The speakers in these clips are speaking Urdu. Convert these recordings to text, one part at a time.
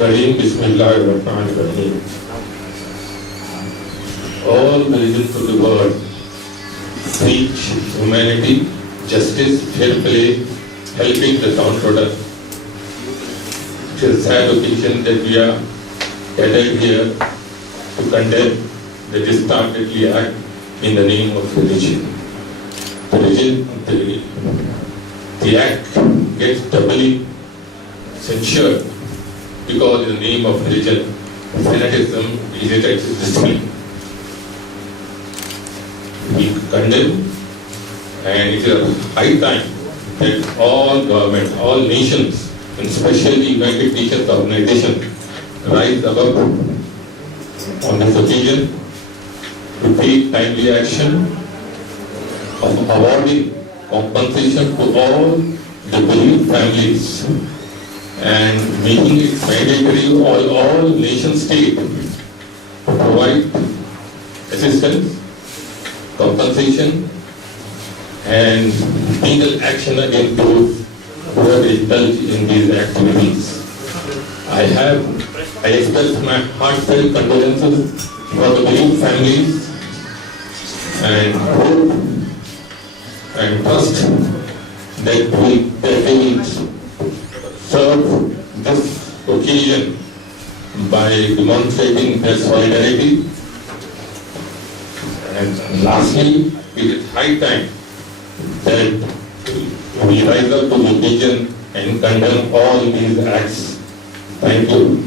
Kareem, Bismillahirrahmanirrahim. All the religions of the world preach humanity, justice, fair play, helping the downtrodden. It is a sad occasion that we are gathered here to condemn the disorderly act in the name of religion. The act gets doubly censured because in the name of religion, fanaticism is at its extreme. We condemn, and it is high time that all governments, all nations, and especially United Nations organization, rise above on this occasion to take timely action of awarding compensation to all the bereaved families and making it mandatory all nation states to provide assistance, compensation, and legal action against those who have indulged in these activities. I express my heartfelt condolences for the bereaved families and hope and trust that they will serve this occasion by demonstrating their solidarity. And lastly, it is high time that we rise up to the occasion and condemn all these acts. Thank you.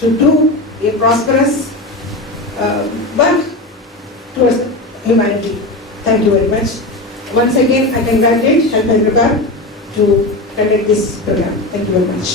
to do a prosperous work towards humanity. Thank you very much. Once again, I congratulate Help Hyderabad to conduct this program. Thank you very much.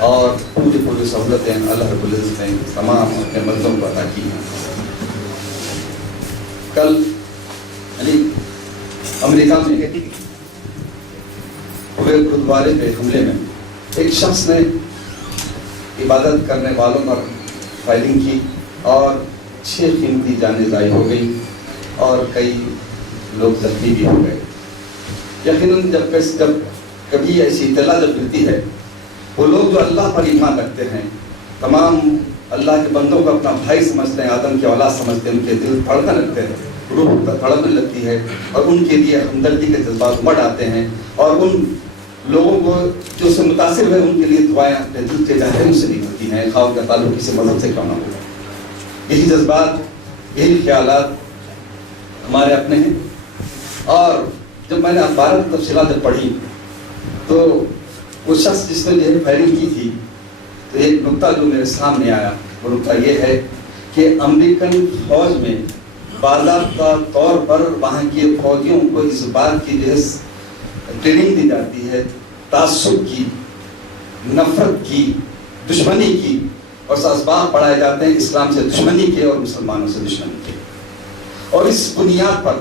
اور پوری سہولتیں اللہ رب العزت نے تمام اپنے بندوں کو عطا کی ہیں. کل یعنی امریکہ میں ہوئے گرودوارے پہ حملے میں ایک شخص نے عبادت کرنے والوں پر فائرنگ کی اور 6 قیمتی جانیں ضائع ہو گئی اور کئی لوگ زخمی بھی ہو گئے. یقیناً جب کبھی ایسی اطلاع جب ملتی ہے، وہ لوگ جو اللہ پر ایمان رکھتے ہیں، تمام اللہ کے بندوں کو اپنا بھائی سمجھتے ہیں، آدم کی اولاد سمجھتے ہیں، ان کے دل دھڑکنے لگتے ہیں، روح تڑپنے لگتی ہے اور ان کے لیے ہمدردی کے جذبات امڑ آتے ہیں اور ان لوگوں کو جو سے متاثر ہوئے ان کے لیے دعائیں اپنے دل کے ذہن سے نکلتی ہیں، خواہ کا تعلق کسی مذہب سے کیوں نہ ہو. یہی جذبات، یہی خیالات ہمارے اپنے ہیں. اور جب میں نے اخبار کی تفصیلات جب پڑھی تو وہ شخص جس نے جو فائرنگ کی تھی، تو ایک نقطہ جو میرے سامنے آیا وہ نقطہ یہ ہے کہ امریکن فوج میں باضابطہ طور پر وہاں کے فوجیوں کو اس بات کی جو ہے ٹریننگ دی جاتی ہے تعصب کی، نفرت کی، دشمنی کی، اور اسباق پڑھائے جاتے ہیں اسلام سے دشمنی کے اور مسلمانوں سے دشمنی کے. اور اس بنیاد پر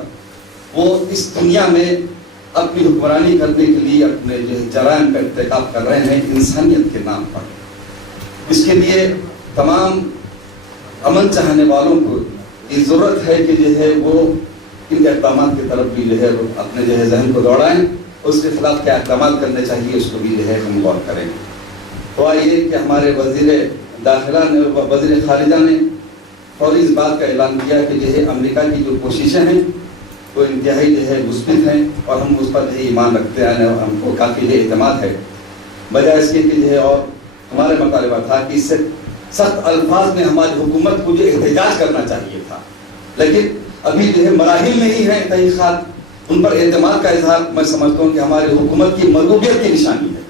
وہ اس دنیا میں اپنی حکمرانی کرنے کے لیے اپنے جو جرائم کا ارتکاب کر رہے ہیں انسانیت کے نام پر. اس کے لیے تمام امن چاہنے والوں کو یہ ضرورت ہے کہ جو ہے وہ ان کے اقدامات کی طرف بھی جو ہے اپنے جو ہے ذہن کو دوڑائیں، اس کے خلاف کیا اقدامات کرنے چاہیے اس کو بھی جو ہے ہم غور کریں. ہوا یہ کہ ہمارے وزیر داخلہ نے، وزیر خارجہ نے فوری اس بات کا اعلان کیا کہ جو ہے امریکہ کی جو کوششیں ہیں وہ انتہائی جو ہے مثبت ہیں اور ہم اس پر جو ہے ایمان رکھتے ہیں اور ہم کو کافی جو اعتماد ہے. بجائے اس کے جو ہے اور ہمارے مطالبہ تھا کہ اس سے سخت الفاظ میں ہماری حکومت کو جو احتجاج کرنا چاہیے تھا، لیکن ابھی جو ہے مراحل میں ہی ہے تحقیقات. ان پر اعتماد کا اظہار میں سمجھتا ہوں کہ ہماری حکومت کی مرغوبیت کی نشانی ہے.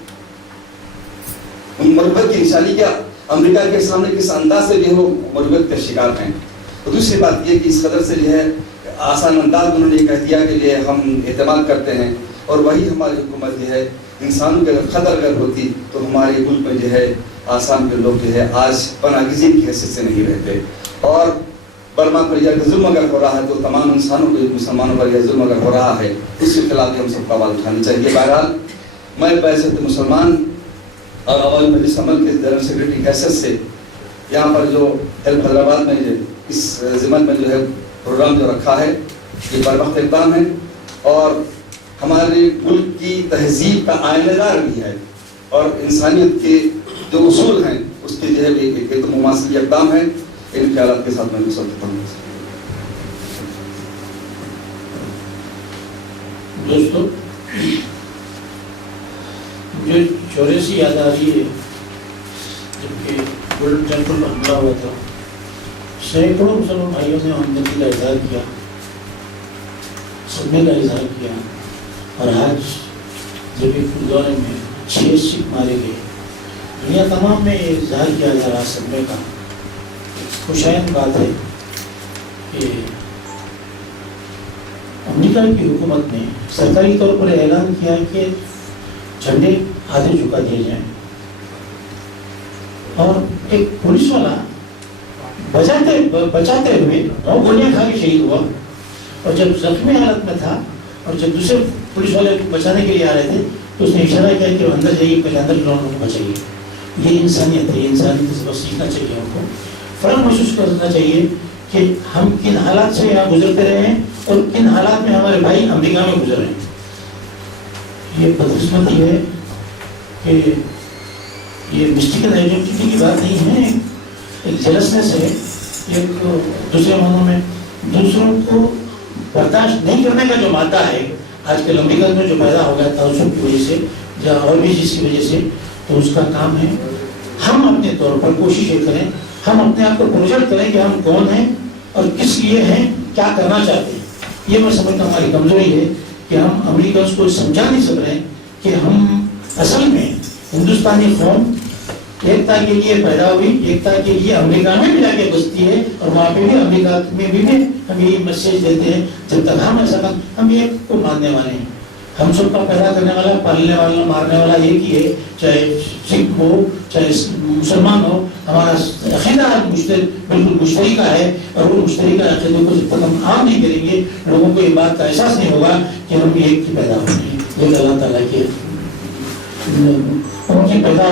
ان مرغوبیت کی نشانی کیا امریکہ کے سامنے کس انداز سے جو ہے وہ مرغوبیت کا شکار ہیں. اور دوسری بات یہ کہ اس قدر سے جو ہے آسان انداز انہوں نے کہہ دیا کہ جو ہے ہم اعتماد کرتے ہیں، اور وہی ہماری حکومت جو ہے انسانوں کے اگر خطر اگر ہوتی تو ہمارے ملک میں جو ہے آسام کے لوگ جو ہے آج پناہ گزین کی حیثیت سے نہیں رہتے. اور برما پر یہ ظلم اگر ہو رہا ہے تو تمام انسانوں کو، مسلمانوں پر یہ ظلم اگر ہو رہا ہے اس کے خلاف ہم سب کو آواز اٹھانی چاہیے. بہرحال میں بحیثیت مسلمان اور عوامی مجلس عمل کے جنرل سیکرٹری کی حیثیت سے یہاں پر جو ہیلپ حیدرآباد میں اس ضمن میں جو ہے پروگرام جو رکھا ہے یہ بر وقت اقدام ہے اور ہمارے ملک کی تہذیب کا آئینہ دار بھی ہے اور انسانیت کے جو اصول ہیں اس کے جو ہے ایک مماثل اقدام ہے. ان خیالات کے ساتھ میں دوستوں جو 84 یاد آ رہی ہے جبکہ گولڈن ٹیمپل حملہ ہوا تھا، سینکڑوں مسلمان بھائیوں نے ہمدردی کا اظہار کیا، صدمے کا اظہار کیا. اور آج جب ایک گرودوارے میں 6 سکھ مارے گئے، دنیا تمام میں یہ اظہار کیا جا رہا صدمے کا. خوشائن بات ہے کہ امریکہ کی حکومت نے سرکاری طور پر اعلان کیا کہ جھنڈے آدھے جھکا دیے جائیں، اور ایک پولیس والا بچاتے ہوئے وہ گولیاں کھا کے شہید ہوا. اور جب زخمی حالت میں تھا اور جب دوسرے پولیس والے بچانے کے لیے آ رہے تھے تو اس نے اشارہ کیا کہ اندر جائیے، پہلے اندر لوگوں کو بچائیے. یہ انسانیت ہے، انسانیت سے بس سیکھنا چاہیے. ہم کو فرق محسوس کرنا چاہیے کہ ہم کن حالات سے یہاں گزرتے رہے ہیں اور کن حالات میں ہمارے بھائی امریکہ میں گزر رہے ہیں. یہ بدقسمتی ہے کہ یہ مسٹیکل آئیڈینٹی کی بات نہیں ہے، ایک جلسنس ہے، ایک دوسرے معنوں میں دوسروں کو برداشت نہیں کرنے کا جو مادہ ہے آج کل امریکہ میں جو پیدا ہو گیا تعصب کی وجہ سے یا اور بھی جس کی وجہ سے، تو اس کا کام ہے ہم اپنے طور پر کوشش یہ کریں، ہم اپنے آپ کو پروجیکٹ کریں کہ ہم کون ہیں اور کس لیے ہیں، کیا کرنا چاہتے ہیں. یہ میں سمجھتا ہوں ہماری کمزوری ہے کہ ہم امریکہ کو سمجھا نہیں سک رہے کہ ہم اصل میں ہندوستانی قوم ایکتا کے لیے پیدا ہوئی، ایکتا کے لیے امریکہ میں بھی جا کے بستی ہے اور وہاں پہ بھی امریکہ میں بھی ہم یہی میسیج دیتے ہیں جب تک ہم ایسا ہم ایک کو ماننے والے ہیں، ہم سب کا پیدا کرنے والا, پالنے والا, مارنے والا ایک ہی ہے, چاہے سکھ ہو چاہے مسلمان ہو. ہمارا عقیدہ بالکل مشتری کا ہے, اور وہ مشتری کا عقیدے کو جب تک ہم عام نہیں کریں گے, لوگوں کو یہ بات کا احساس نہیں ہوگا کہ ہم ایک کی پیدا ہوتے ہیں. یہ اللہ تعالیٰ کے ان کی پیدا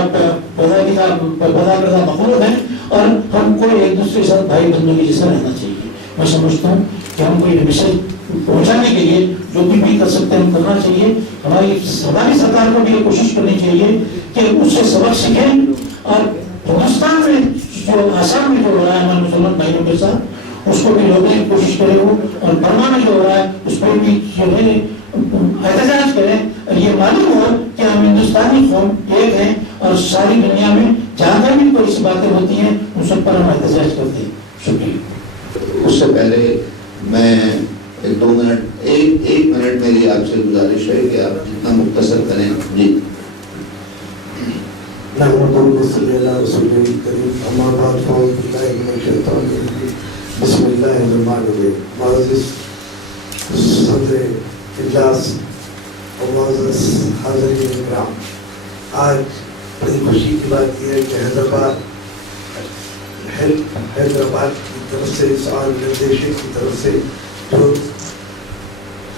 کردہ مخلوق ہیں, اور ہم کو ایک دوسرے کے ساتھ بھائی بندوں کے جیسا رہنا چاہیے. میں سمجھتا ہوں کہ ہم کو یہ میسج پہنچانے کے لیے جو بھی کر سکتے ہیں ہم کرنا چاہیے. ہماری سرکار کو بھی یہ کوشش کرنی چاہیے کہ اس سے سبق سیکھیں, اور ہندوستان میں جو آسام میں جو ہو رہا ہے ہمارے مسلمان بھائیوں کے ساتھ, اس کو بھی روکنے کی کوشش کرے ہو, اور برما میں جو ہو رہا ہے اس پہ بھی جو ہے احتجاج کریں. یہ معلوم ہو کہ ہم ہندوستانی قوم ایک ہیں, اور ساری دنیا میں جہاں بھی کوئی ایسی باتیں ہوتی ہیں ان سب پر ہم احتجاج کرتے ہیں. شکریہ. اس سے پہلے میں ایک منٹ میری آپ سے گزارش ہے کہ آپ جتنا مختصر کریں. جی. بسم اللہ الرحمن الرحیم. معزز صدر اجلاس اور معزز حاضرین اکرام, آج بڑی خوشی کی بات یہ ہے کہ حیدرآباد کی طرف سے, سوال نردیشن کی طرف سے جو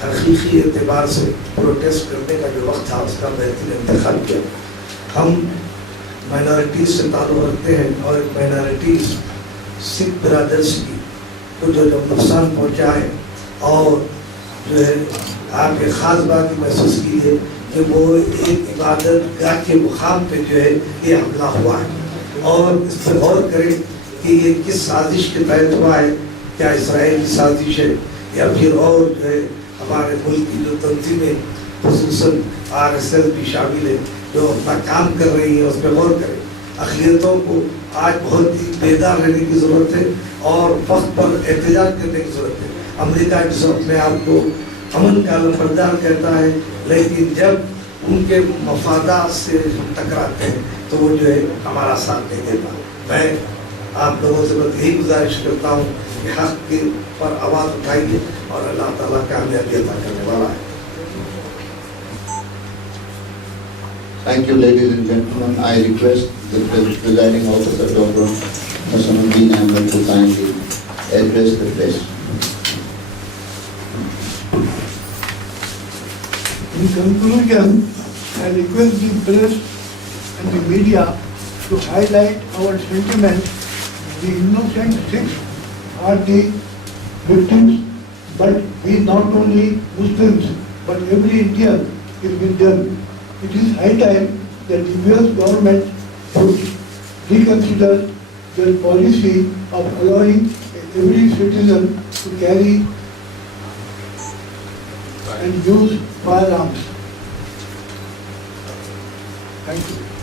حقیقی اعتبار سے پروٹیسٹ کرنے کا جو وقت تھا اس کا بہترین انتخاب کیا. ہم مائنارٹیز سے تعلق رکھتے ہیں, اور مائنارٹیز سکھ برادرز کی کو جو نقصان پہنچا ہے, اور جو ہے آپ ایک خاص بات محسوس کی ہے کہ وہ ایک عبادت گاہ کے مقام پہ جو ہے یہ حملہ ہوا ہے, اور اس پر غور کریں کہ یہ کس سازش کے تحت ہوا ہے. کیا اسرائیل کی سازش ہے, یا پھر اور جو ہے ہمارے ملک کی جو تنظیمیں خصوصاً RSS بھی شامل ہے جو اپنا کام کر رہی ہیں, اس پہ غور کریں. اقلیتوں کو آج بہت ہی بیدار رہنے کی ضرورت ہے, اور وقت پر احتجاج کرنے کی ضرورت ہے. امریکہ جس اپنے آپ کو امن کا علمبردار کہتا ہے, لیکن جب ان کے مفادات سے ٹکراتے ہیں تو وہ جو ہے ہمارا ساتھ نہیں دیتا. میں آپ لوگوں سے بس یہی گزارش کرتا ہوں کہ حق کے پر آواز اٹھائیے, اور اللہ تعالیٰ کامیابی عطا کرنے والا ہے. Thank you, ladies and gentlemen. I request the presiding officer, Dr. Hasanuddin Ahmed, to kindly address the press. In conclusion, I request the press and the media to highlight our sentiments. The innocent Sikhs are the victims, but we not only Muslims, but every Indian is with them. It is high time that the US government should reconsider their policy of allowing every citizen to carry and use firearms. Thank you.